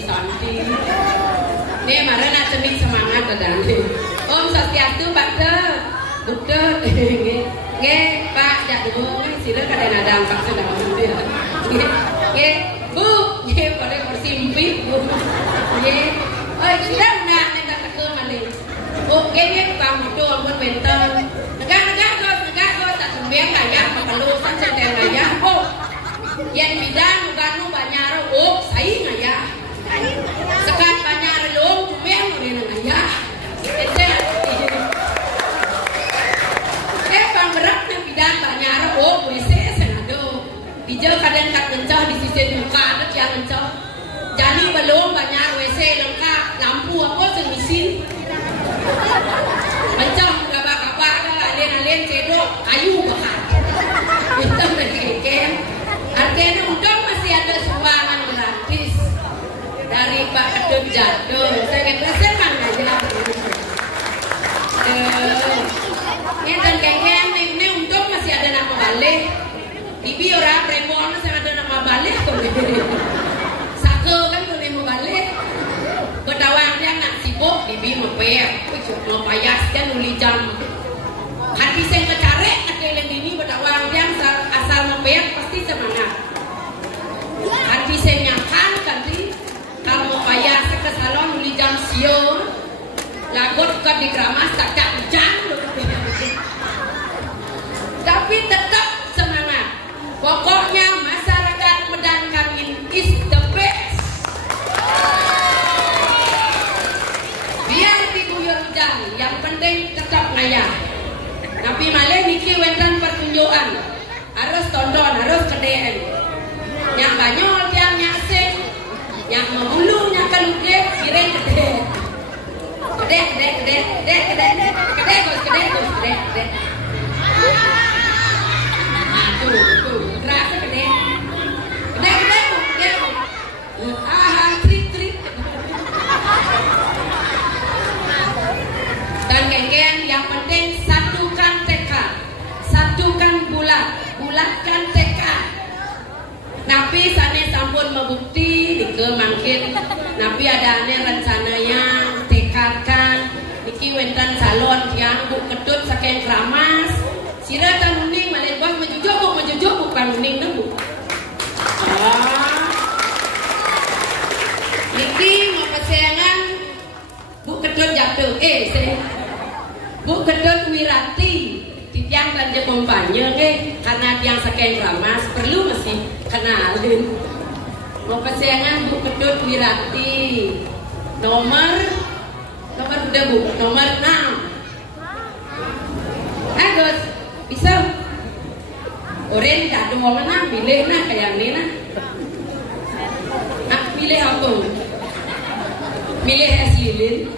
santi. Nih marah nak cemik semangat ada. Om Swastiastu Pada Buddha. Nge Pak jak dulu sila kadang-kadang Pak sudah nanti. Nge Bu, nge boleh bersimpi Bu. Nge, oh sudah nak nak tak malih. Oh nge Pak Buddha ampun benteng. Negak kau tak sembiang ayah makelusan sedang ayah. Oh, yang bidang bukan banyak oh saing ayah. Sekat banyak relung cumeng dengan ayah. Panggerak yang bidang banyak oh WC senado. Dijauh kadang kat mencah di sisi muka ada yang mencah. Jadi belum banyak WC lengkap lampu apa semisin. Mencah kabak-kabak ada alen cedok kayu bakar. Itu mereka. Artinya undang masih ada sumbangan gratis dari Pak Kedut Jatuh. Saya kata mana aja. Ini dan kengkeng ini undang masih ada nama balik. Bibi orang remon masih ada nama balik tuh. Sake kan boleh mau balik. Berdawang dia nak sibuk bibi mau payah. Mau payah dia nuli jam. Hati saya kecarek nak keleng ini berdawang dia asal mau payah pasti semangat. Hati saya nyangkan nanti kalau mau payah saya ke salon nuli jam siang. Lagut ke di keramas tak hujan. Tapi tetap semangat. Pokoknya masyarakat Medan Kangin is the best. Biar diguyur hujan, yang penting tetap ngayah. Tapi malah niki wentan pertunjukan. Harus tonton, harus kedeen. Yang banyol tiang nyasing, yang membulu yang kaluge kira gede. Gede. Tuh, kerasa gede. Trik. Dan geng yang penting satukan tekad, satukan bulatkan tekad. Napi sana sampun membukti dikemangkin. Napi ada ane rencananya tekadkan. Niki wentan salon yang Bu Kedut saking keramas. Sira tan uning malebah majujuk bukan uning nemu. Niki mau kesayangan Bu Kedut Jatuh. Bu Kedut Wirati. Tiang kan je kompanye karena tiang saking keramas perlu mesti kenalin. Mau kesayangan Bu Kedut Wirati. Nomor udah Bu, nomor 6. Gus, bisa. Orang tak ada mana pilih nah kayak ni nah. Pilih apa? Pilih hasilin.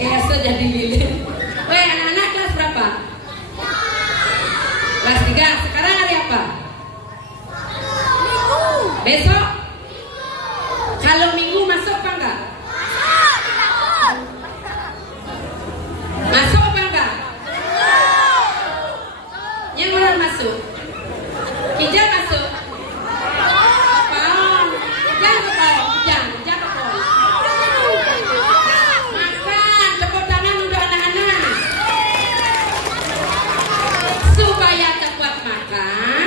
Asa jadi lilin. Weh anak-anak kelas berapa? Kelas 3. Sekarang hari apa? Besok? Kalau minggu masuk apa enggak? Masuk apa enggak? Yang mana masuk? Hijau masuk? Paham? Jangan ke paham? Jangan ke paham? Makan, tepuk tangan untuk anak-anak. Supaya cepat makan,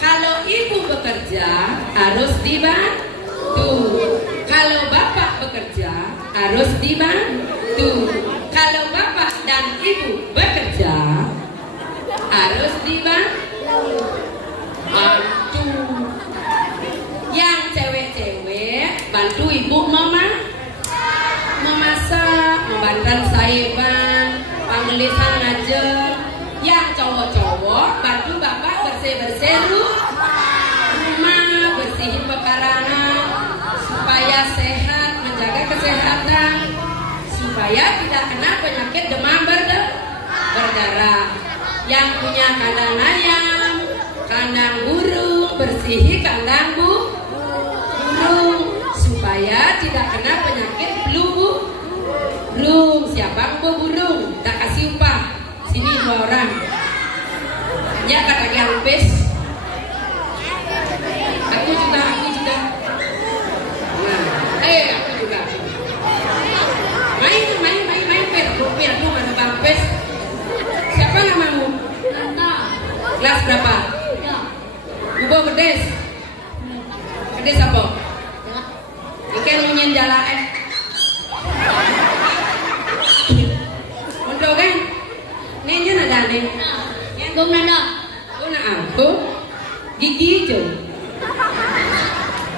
kalau ibu bekerja harus dibantu. Kalau bapak bekerja harus dibantu. Kalau bapak dan ibu bekerja harus dibantu. Yang cewek-cewek bantu ibu memasak, membantu sayuran, penglisan ngajar. Yang cowok-cowok bantu bapak bersih-bersih rumah, bersihin pekarangan supaya sehat, menjaga kesehatan, supaya tidak kena penyakit demam berdarah. Yang punya kandang ayam, kandang burung, bersihi kandang burung supaya tidak kena penyakit burung. Siapa yang burung? Tak kasih upah. Sini 2 orang. Ya kata yang best. Aku juga. Ayo aku juga. Main Pirdu mana Bang Pes. Siapa namamu? Nanda. Kelas berapa? Ya. Ubo Gedes. Gedes apa? Ya. Ikan nyen jala Untuk kan? Nenya nada nih. Bung Nanda. Kau nak aku? Gigi itu.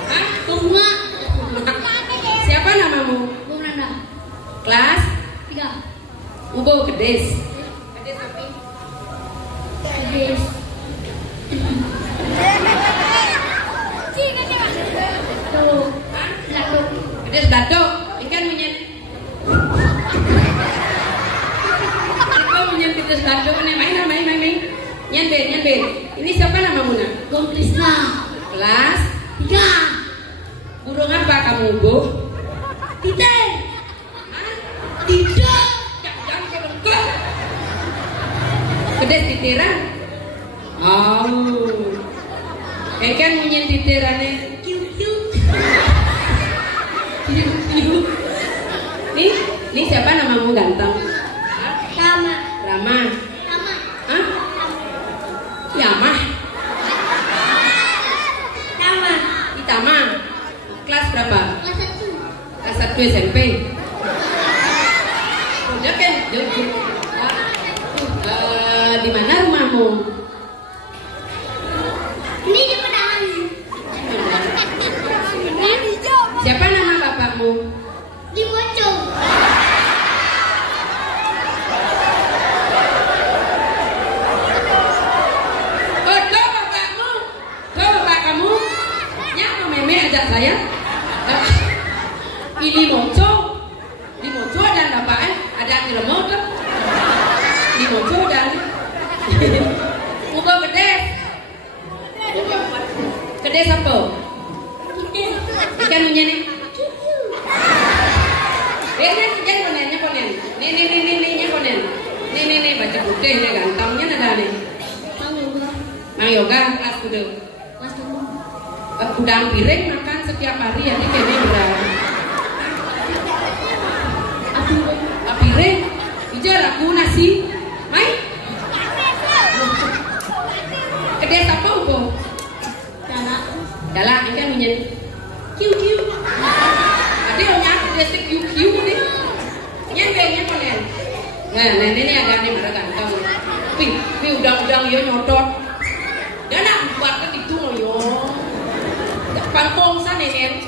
Hah? Bunga. Siapa namamu? Bung Nanda. Kelas 3. Ubo Gedes. Gedes apa? Gedes. Tuh. Gaduh. Gedes datuk. Ikan menyen. Kau menyen gedes datuk nih. Main. Nyen ben. Ini siapa namamu nak? Bung Krisna. Kelas 3. burung apa kamu Bu? Titik. Hah? Tidak. Jangan kelengkap. Gedes titiran. Oh. Ikan menyen titirannya. Kiu. Ini siapa namamu ganteng? Rama. Rama. Rama. Hah? Yamah. Rama. Itama. Kelas berapa? Kelas 1. Kelas 1 SMP. Udah kan? Di mana rumahmu? Ini di Pedahan. Siapa nama bapakmu? Di Bocong. Oh, tuh bapakmu. Tuh bapak kamu. Nyapa meme ajak saya. Ini moco. Di moco dan bapaknya ada di remote. Di moco dan Ubo Gedes. Gedes apa? Ikan menyen. Jangan konen. Nih konen. Nih baca putih nih gantengnya ada nih. Mang Yoga kelas kudu. Kelas 2. Udang piring makan setiap hari ya ini kayaknya berapa? Piring, hijau aku nasi, main. Kedes apa ubo? Dalam ini kan menyen. Kiu. Ada orang kedes kiu nih. Nyen konen. Nah, ini agak nih mereka ganteng. Pi udang yo nyotot. Dan nak buat itu yo. Pangkong sana nih.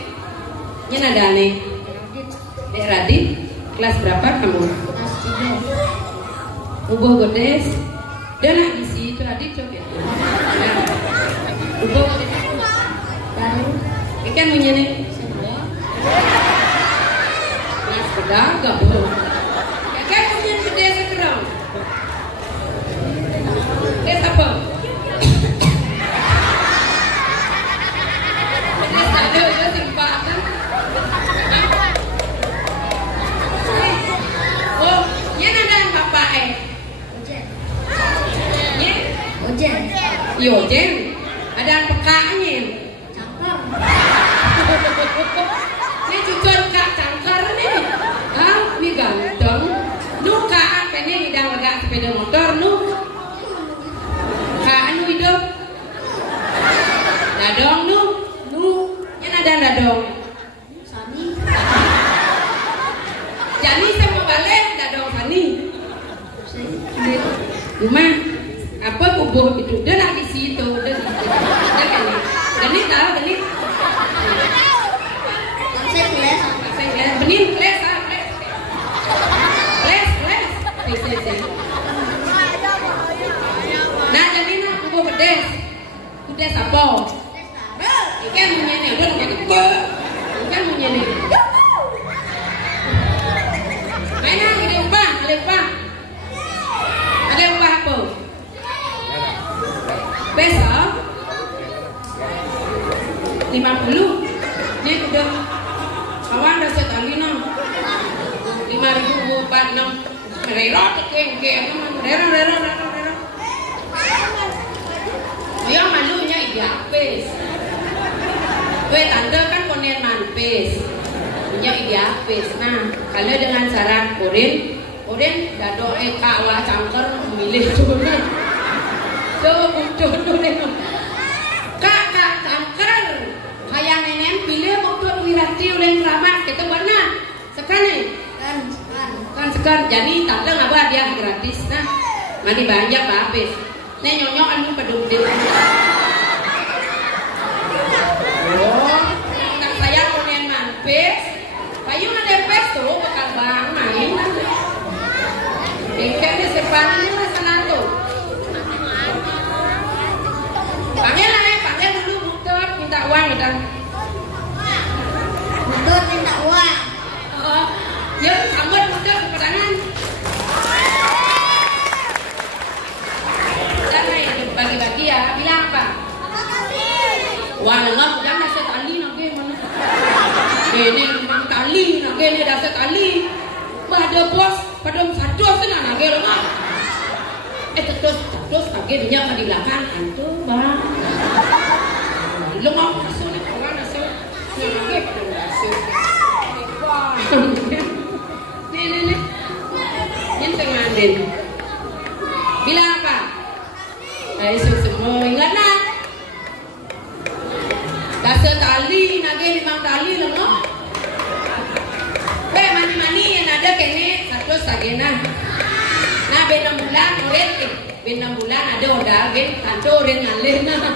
Nyen ada nih. Dek Radit, kelas berapa kamu? Kelas 3. Ubo Gedes. Dan nak di situ Radit coba. Ubo Gedes. Baru. Ikan menyen. Kelas pedagang bu. Ikan menyen Gedes sekarang. Gedes apa? Gedes ada yo simpanan. Oh, nyen ada bapak Ojen. Yo Jen. Ada pekaknya. Cakar. Ini cucur kak cangkar nih. Hah? Ini ganteng. Nu kak kayaknya hidang lega sepeda motor nu. Kak anu hidup. Dadong nu. Yang ada dadong. Sani. Jani sama balik dadong Sani. Rumah apa kubur itu? Dia lagi situ. Dia kan. Genit tahu genit. Benin les. Nah jadi nak kubur Gedes. Gedes apa? Ikan menyeneng. Ikan menyeneng. Mana ada upah? Ada upah apa? Besok 50. Ini udah kawan dah sekali no. 5.000 buat 6. Mererot keng. Mererot. Dia malunya iya pes. Gue tanda kan konen manpes. punya ide apes. Nah, kalau dengan syarat Oren dado kawa cangker memilih tuh. Tuh kakak cangker kayak nenek pilih waktu wirati ulen keramat kita warna sekarang kan sekarang jadi tante ngapa dia gratis. Nah mandi banyak habis nih nyonyok anu pedung deh. Oh tak saya konen manpes payung ada pes tuh bakal bang main engkau sepanjang lah sana tuh. Panggil dulu Butut minta uang gitu. Butut minta uang. Ya sambut Butut ke tangan. Jangan ya bagi-bagi ya. Bilang apa? Wah nengah jangan dasar tali nak mana? Ini memang tali nak ini dasar tali. Pada bos pada satu senang nak lengah. Terus pakai minyak di belakang itu bang lemah masuk ni orang masuk lagi masuk ni yang tenganin bilang apa semua ingat nak dasar tali nage 5 tali lemah mani yang ada kene satu sagena. Nah benam bulan oren benam bulan ada odal ben kanto oren ngalih nah.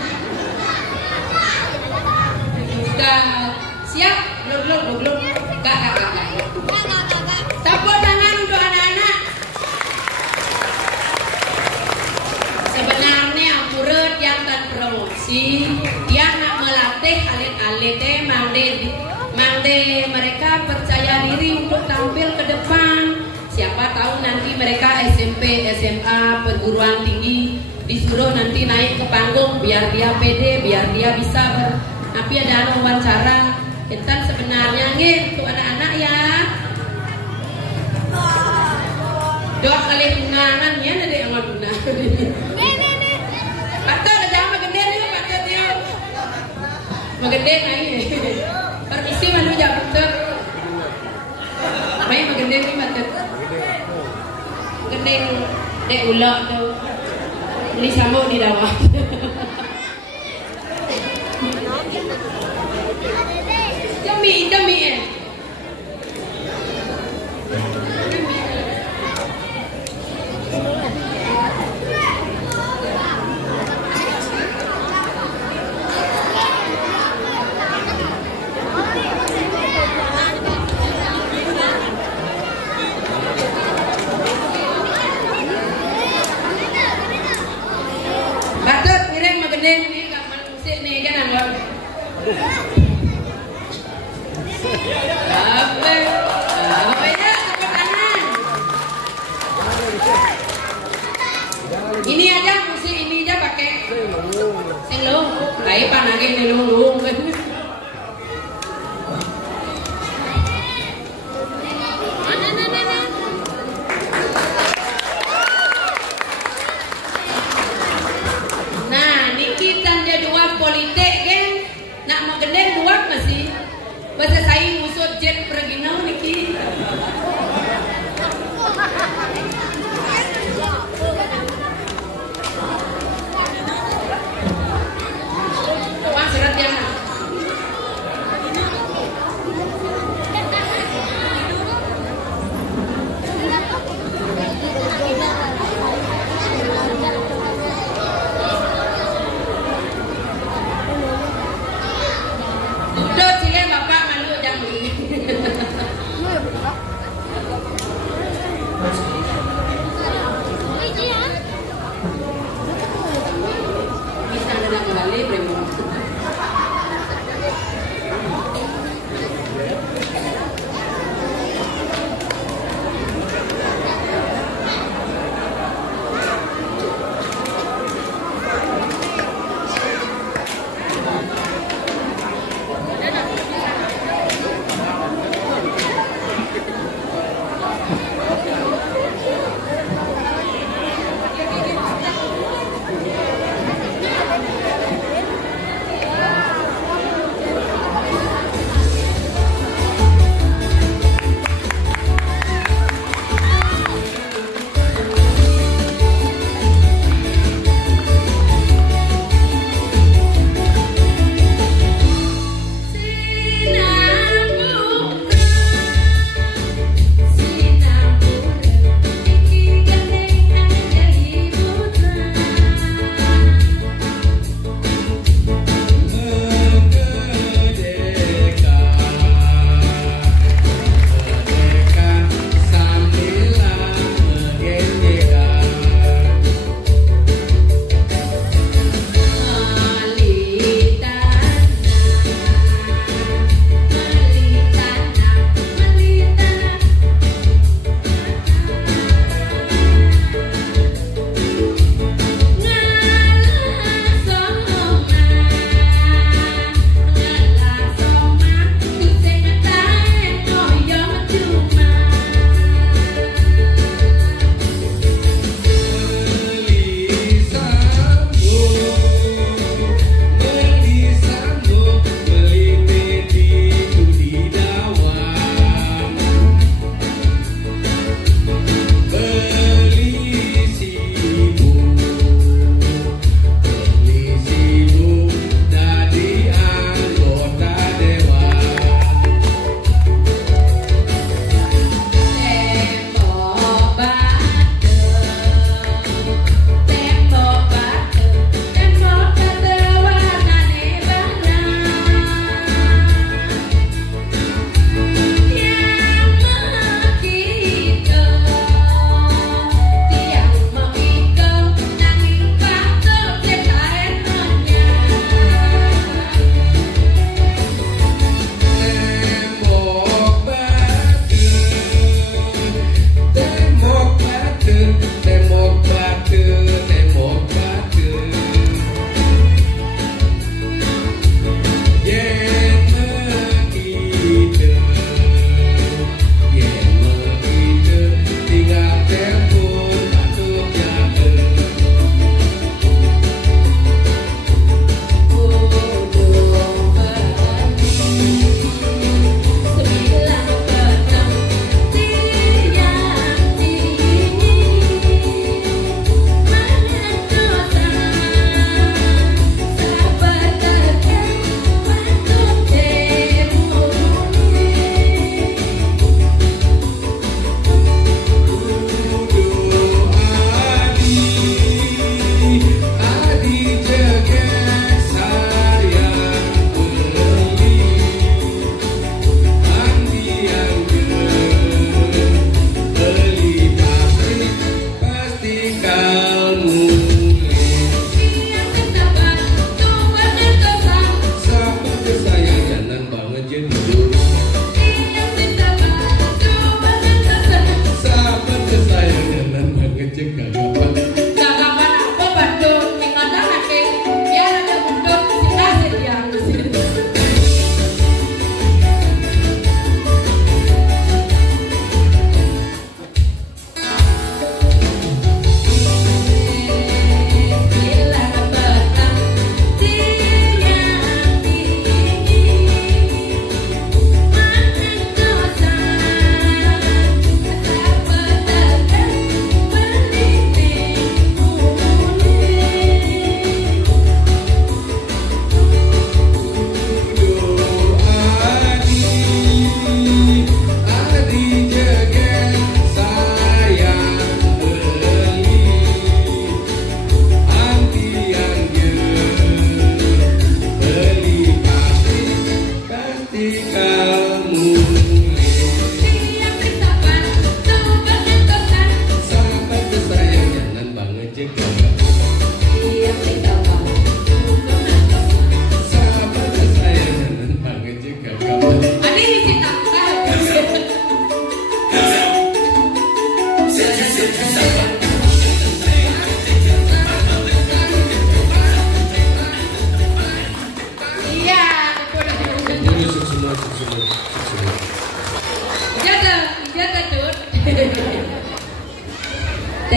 Sudah siap blok gak. Tepuk tangan untuk anak-anak. Sebenarnya murid yang akan promosi yang nak melatih alit-alit mande mereka percaya diri untuk tampil ke depan. Siapa tahu nanti mereka SMP, SMA, perguruan tinggi disuruh nanti naik ke panggung biar dia pede, biar dia bisa tapi ada wawancara. Kita sebenarnya nih untuk anak-anak ya. Doa kali tunangan ya nanti yang mau tunang. Patut ada jangan magede dia, patut dia. Magede naik. Permisi malu jam patut. Main magede ni patut. Gendeng dek ulak tu beli sambut di bawah. Demi ni kat musik ni kan anggap. Apa ya tepuk tangan. Ini aja musik ini aja pakai selong. Baik panake nelung. Politik kan nak magendeng buat masih bahasa saya musuh jet pergi nau niki. Wah serat yang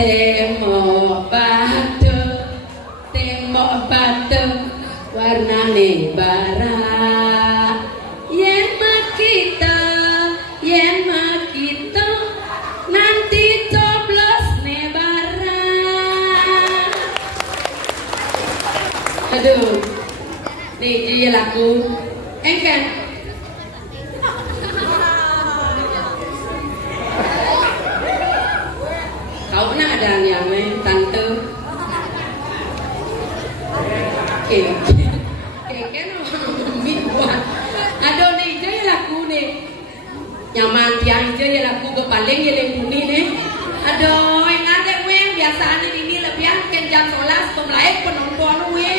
tembok batu warnane bara yen makita nanti coblos ne bara. Aduh nih dia lagu engken kau pernah ada yang tante keken mingguan aduh nih dia lagu nih nyaman tiang dia lagu ke paling yang bunyi nih aduh ingat deh gue biasanya ini lebih kan jam 11 pemelayan penonton gue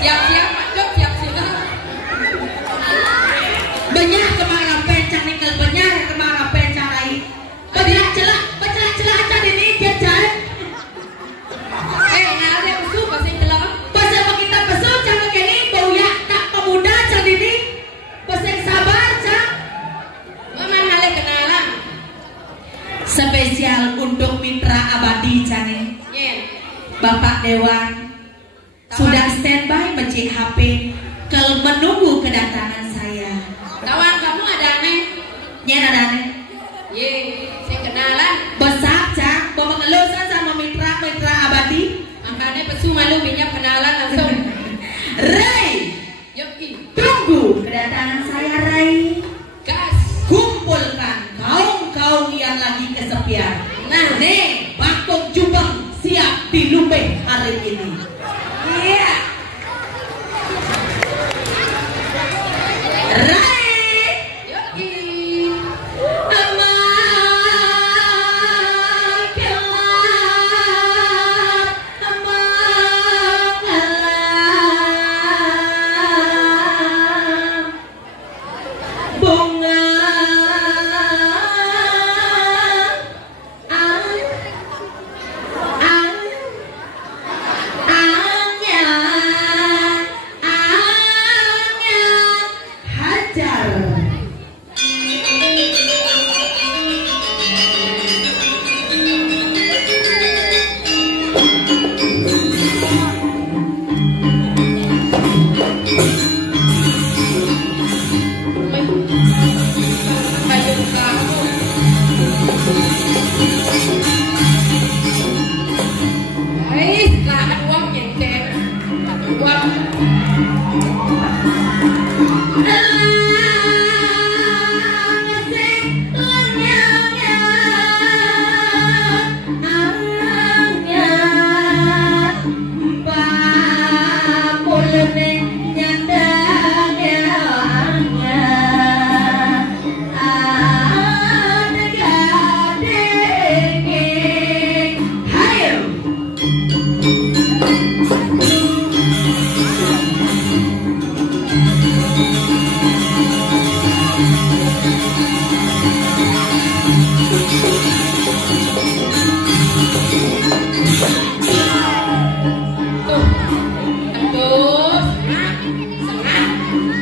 siap-siap Pak Dok, siap-siap. Banyak kemana pencang nikel banyak kemana pencang rai. Badilah celah aja ini dia jalan. Nade pesu pasang celah. Pasang kita pesu jangan kini bau ya tak pemuda cang ini. Pasang sabar cang. Mama nale kenalan. Spesial untuk mitra abadi cang Bapak Dewan. Sudah standby mencik HP kalau menunggu kedatangan saya. Kawan kamu ada aneh? Nyen ada aneh. Ye, saya kenalan. Besar cak, bawa kelusan sama mitra abadi. Makanya pesu malu minyak kenalan langsung. Ray, Yoki, tunggu kedatangan saya Ray. gas. Kumpulkan kaum yang lagi kesepian. Nah, Nih, Bakok Jubang siap dilumeh hari ini. iya. Ray, Yoki.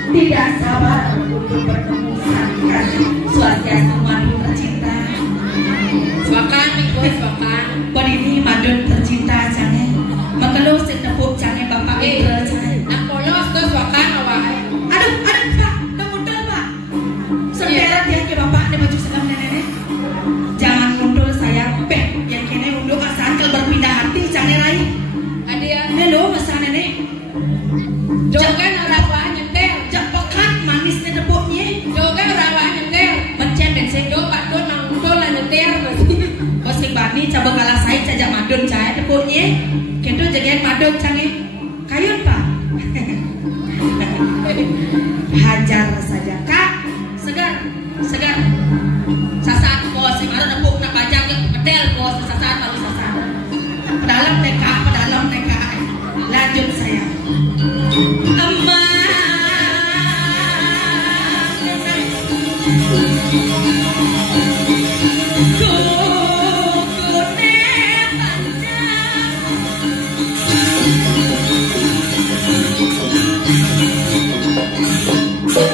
Tidak sabar untuk bertemu sang swastiastu madun tercinta. Swakan, Miko, swakan. Ini madun tercinta cange. Mengeluh setepuk cange Bapak Ibu cange. Nak polos tuh swakan awak. Aduh Pak, udah mundur Pak. Sederet dia ke Bapak di baju sedang nenek. Jangan mundur saya pek yang kene unduh asal berpindah hati cange Rai. Adia. Halo masa nenek. Jogan orang awak nyetel. Cepekan manisnya tepuknya. Jogan orang awak nyetel. Mencet bensin. Do Pak Don nangkul lah nyetel masih. Bosik bani coba kalah saya cajak madun cahaya tepuknya. Kendo jagain madun cange. Kayun Pak. Hajar saja Kak. Segar. Sasaat bos si baru nepuk nak bajak yang pedel bos sasaat baru sasaat. Pedalam TK. Lanjut saya. Ku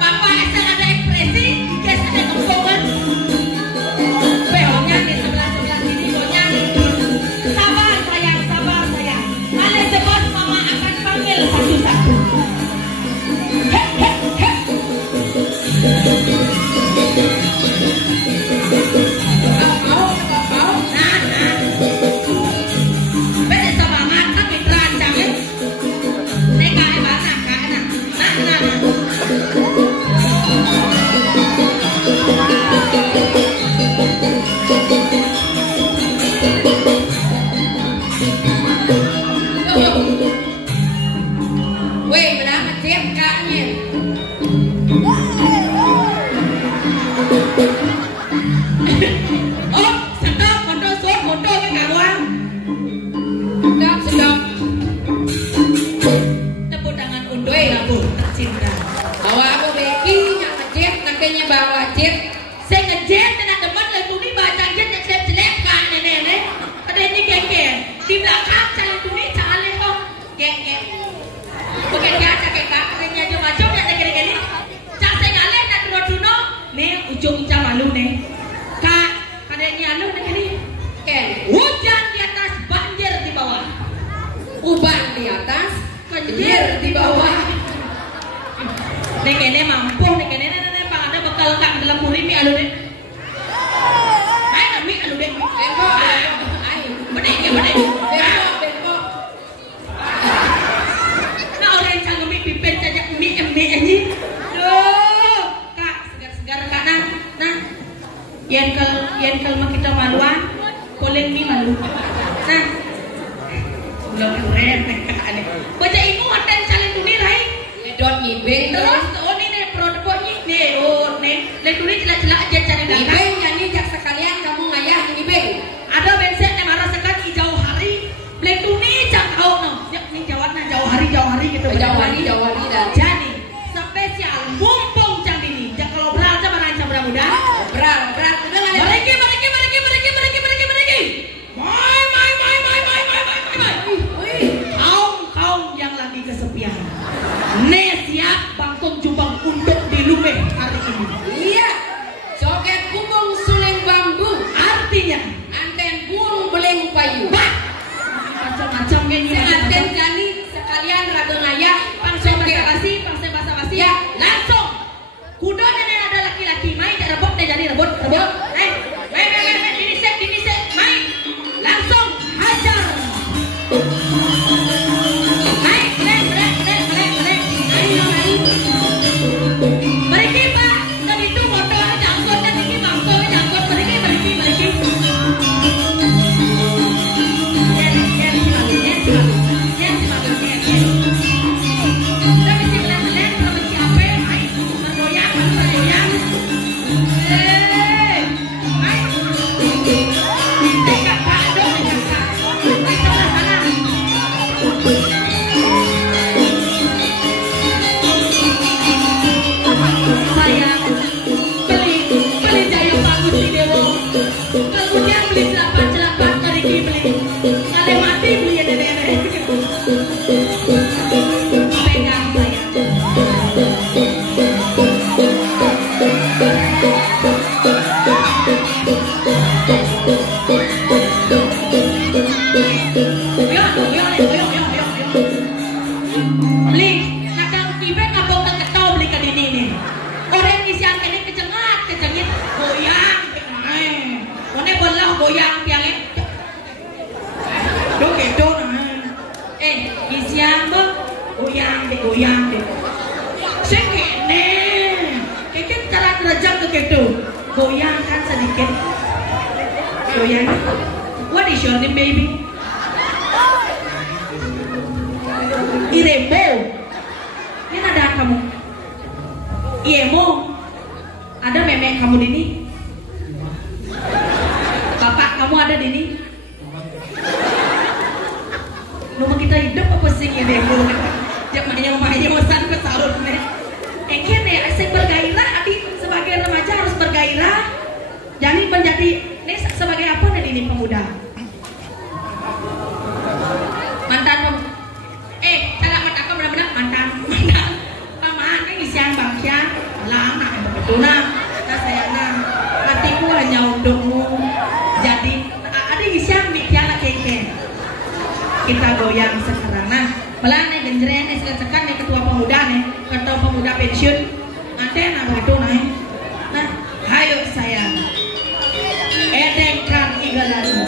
Bapak asal ada ekspresi, guys ada kempongan. Behonya di sebelah sini, behonya. Sabar sayang. Kalian sebut mama akan panggil satu-satu. Weh, berapa cek kaknya? Oh, sedap foto ke kawan. Sedap. Tepuk tangan untuk labu tercinta. Bawa aku Becky yang ngecek, nakenya bawa cek. Saya ngejet dan teman lagu ini baca jet jelek kan nenek. Ada ini geng. Di belakang saya tuni cale kok. Geng. Bukan dia cakap katanya aja macam yang negeri-negeri. Cak saya ngalen nak roduno. Nih ujung cak malu nih. Kak, katanya malu negeri. Ken, Hujan di atas, banjir di bawah. uban di atas, banjir di bawah. Nek kene mampu, nek kene pang ada bakal kak dalam puri mi alu deh. Ayo mi alu deh. Beko, ayo. Benek. Beko. Nah orang yang canggih mi pipin saja mi aja. Duh, kak segar kak nah. Yang kalau kita maluan, koleng mi malu. Nah, belum keren kak ane. Baca ibu hotel calon dunia rai. Edot ngibeng Terus oh ini produk nih lekuri jelas-jelas aja cari data. Ngibeng nyanyi jak sekalian kamu ngayah ngibeng. Ada bensin yang marah sekali jauh hari. Lekuri cak kau no. Ini jauh hari gitu. Jauh hari dah. Jadi spesial mumpung cang ini. Jak kalau beral sama rancang mudah. Beral, udah lah. Mereka. Kaum yang lagi kesepian. Siap bangkong jumbang untuk dilumeh hari ini. Iya. Joget kubung suling bambu. Artinya Anten burung beleng payu. macam-macam gini. Anten jani sekalian raga ngayah. Pangsa basa-basi. Ya. Langsung. Kuda nenek ada laki-laki main tak rebut nih jadi rebut. Ini set main. Langsung hajar. Mereka pak, dan itu motor jangkut dan ini mampu jangkut mereka. Goyangkan sedikit. Goyang. What is your name, baby? Iremo. Ini ada kamu. Iremo. Ada memek kamu di ini. Bapak kamu ada di ini. Rumah kita hidup apa sih Iremo? Yang mainnya pesan ke sarut nih. Nih, asik bergairah. Adik sebagai remaja harus bergairah. Jadi menjadi nih sebagai apa nih ini pemuda? Mantan goyang sekarang. Nah, pelan nih genjreng nih sekan nih ketua pemuda pensiun. Nanti nah begitu nih. Nah, hayo sayang. Edengkan igalan.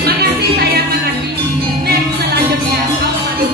Makasih sayang, makasih. Next selanjutnya kau madu.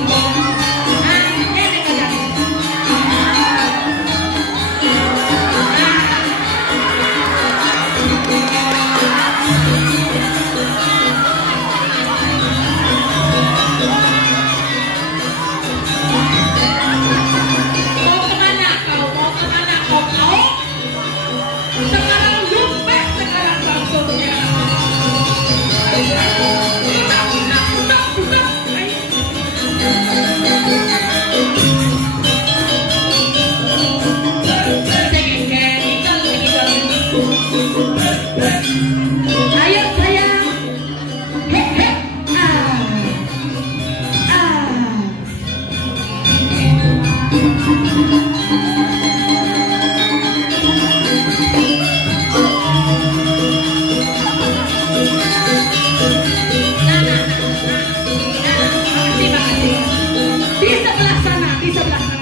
Ayo sayang. Makasih. Di sebelah sana, di sebelah sana.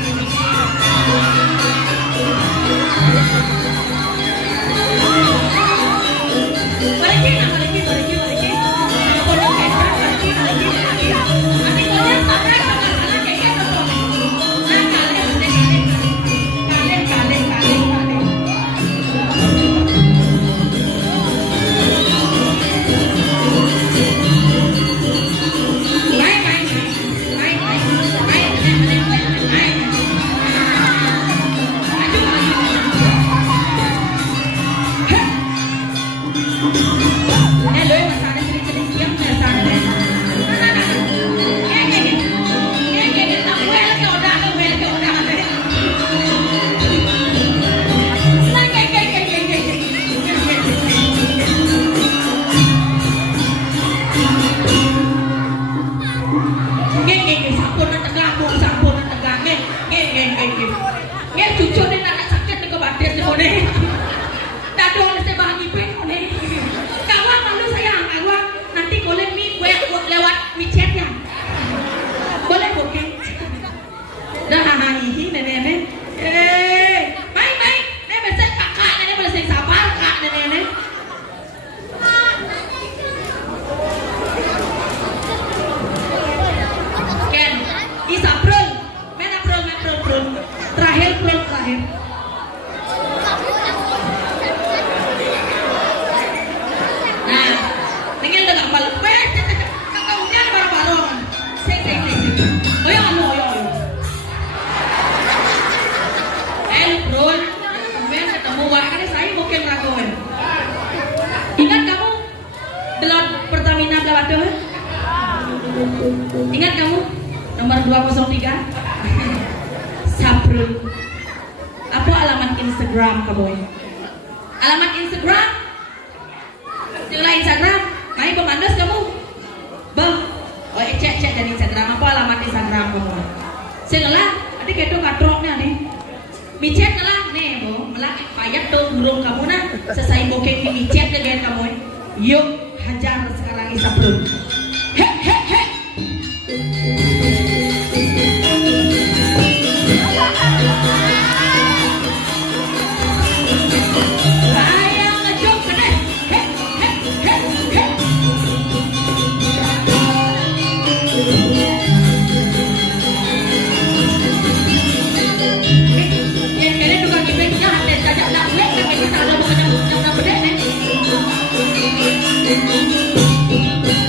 Ingat kamu nomor 203 Sabrul. Apa alamat Instagram kamu? Alamat Instagram? Sila Instagram? Mai pemandas kamu? Bang, oh cek dari Instagram. Apa alamat Instagram kamu? Sila, adik itu katroknya nih. Micet lah nih, bo, melak payat tuh burung kamu nah. Selesai bokeh di micet dengan kamu. Yuk hajar sekarang Sabrul.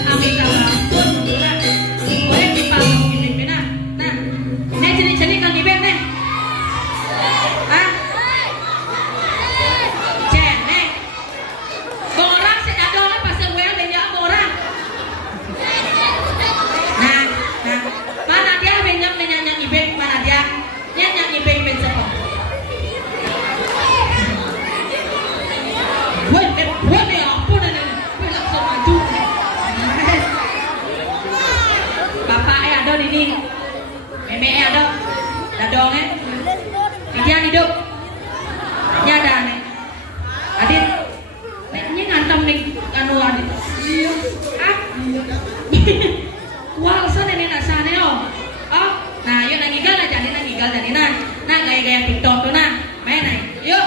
Amin. hidup. Nyada nih. Adit. Neknya ngantem nih anu Adit. Iya. Ah. Wah, so nenek nasane oh. Oh, nah yuk nangigal aja nih nangigal jadi nah. Nah gaya-gaya TikTok tuh nah. Main nih. Yuk.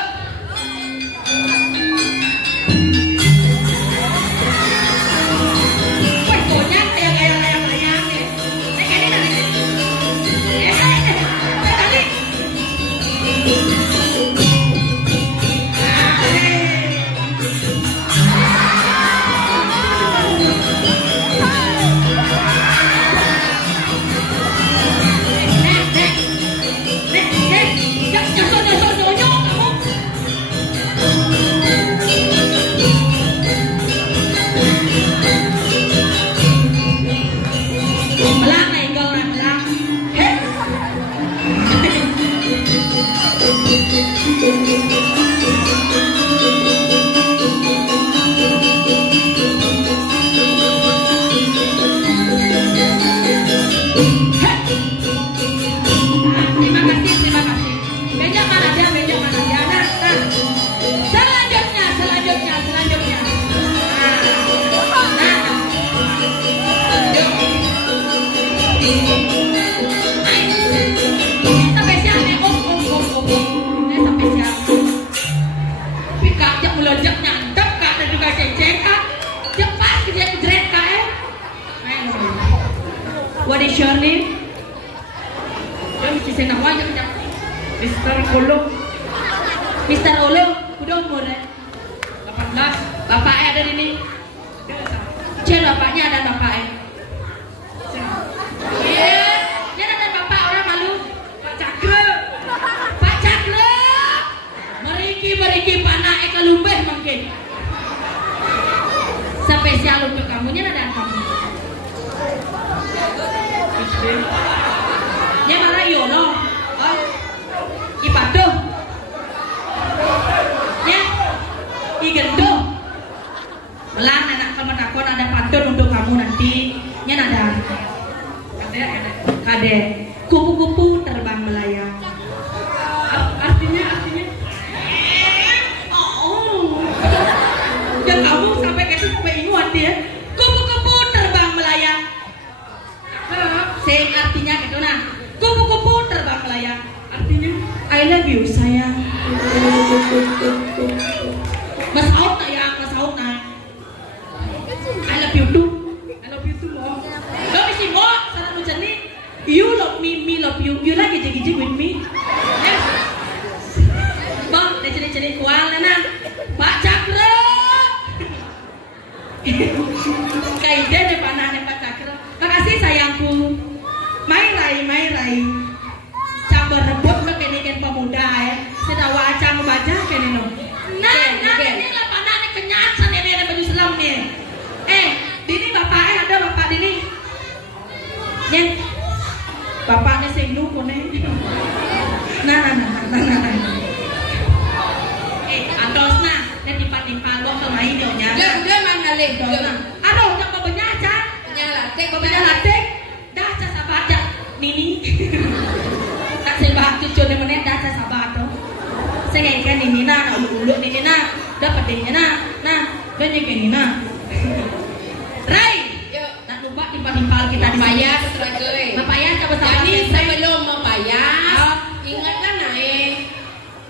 Wah, banyak gaya-gaya layang-layang nih. Nek ini nah. Tadi. What is your name? Dia mesti senang aja kejap. Mr. Olo. Mr. Olo, udah umur ya? 18. Bapaknya ada di sini. Cek bapaknya ada bapaknya. Iya. Dia ada bapak orang malu. Pak Cakre. Pak Cakre. Meriki panah eka lumbeh mungkin. Spesial untuk kamunya ada kamu. Nya malah iyo no. Oh. Ipado. Nya. Igendo. Melang anak kamu takon ada pantun untuk kamu nanti. Nya ada. Kade. Kupu-kupu terbang melayang. Artinya. Oh. Dan kamu sampai ke situ sampai ini hati ya. Kupu-kupu terbang melayang. Sing artinya gitu nah. Kupu-kupu terbang melayang. Artinya I love you sayang. Mas Aut nak ya, Mas Aut nak. I love you too. I love you too mo. Lo mesti mo salah macam ni. You love me, me love you. You like gijig-gijig with me. Yes. Bang, leceh-leceh kual na. Pak Cakra. Kaide de panah Pak Cakra. Makasih sayangku. Mai rai. Campur rebut lo kene ken pemuda ya. Sedawa acang baca kene no. Nah, ini lah panah ni kenyasan ini ada baju selam ni. Dini bapaknya ada bapak dini. Nen. Bapaknya sing lu kone. Nah. Antosna, nen timpa lo kemai nyonya. Dia mana leh? Aduh, jak babenya aja. Babenya latek. Dah ca sabar jak nini. Tak sebab cucu ni mana dah ca sabar tu. Saya kan nini na, ulu nini na. Dah pedenya na. Nah, dah nyek nini na. Rai. Yuk, nak lupa timpa kita di Mapayas terage. Mapayas coba Jadi sebelum mapayas, ingatkan naik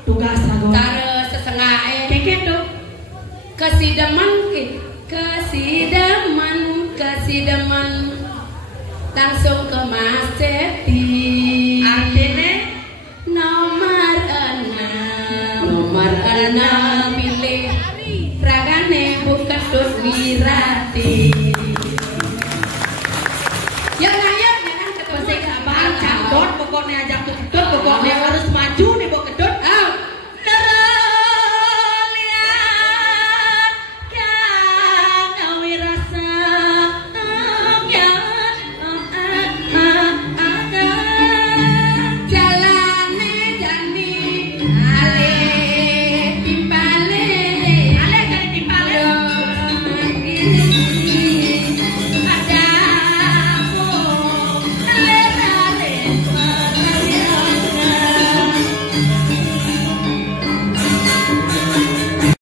tugas lagu. cara sesengah Keket tu. kesidaman langsung ke Mas Seti. Artinya Nomor 6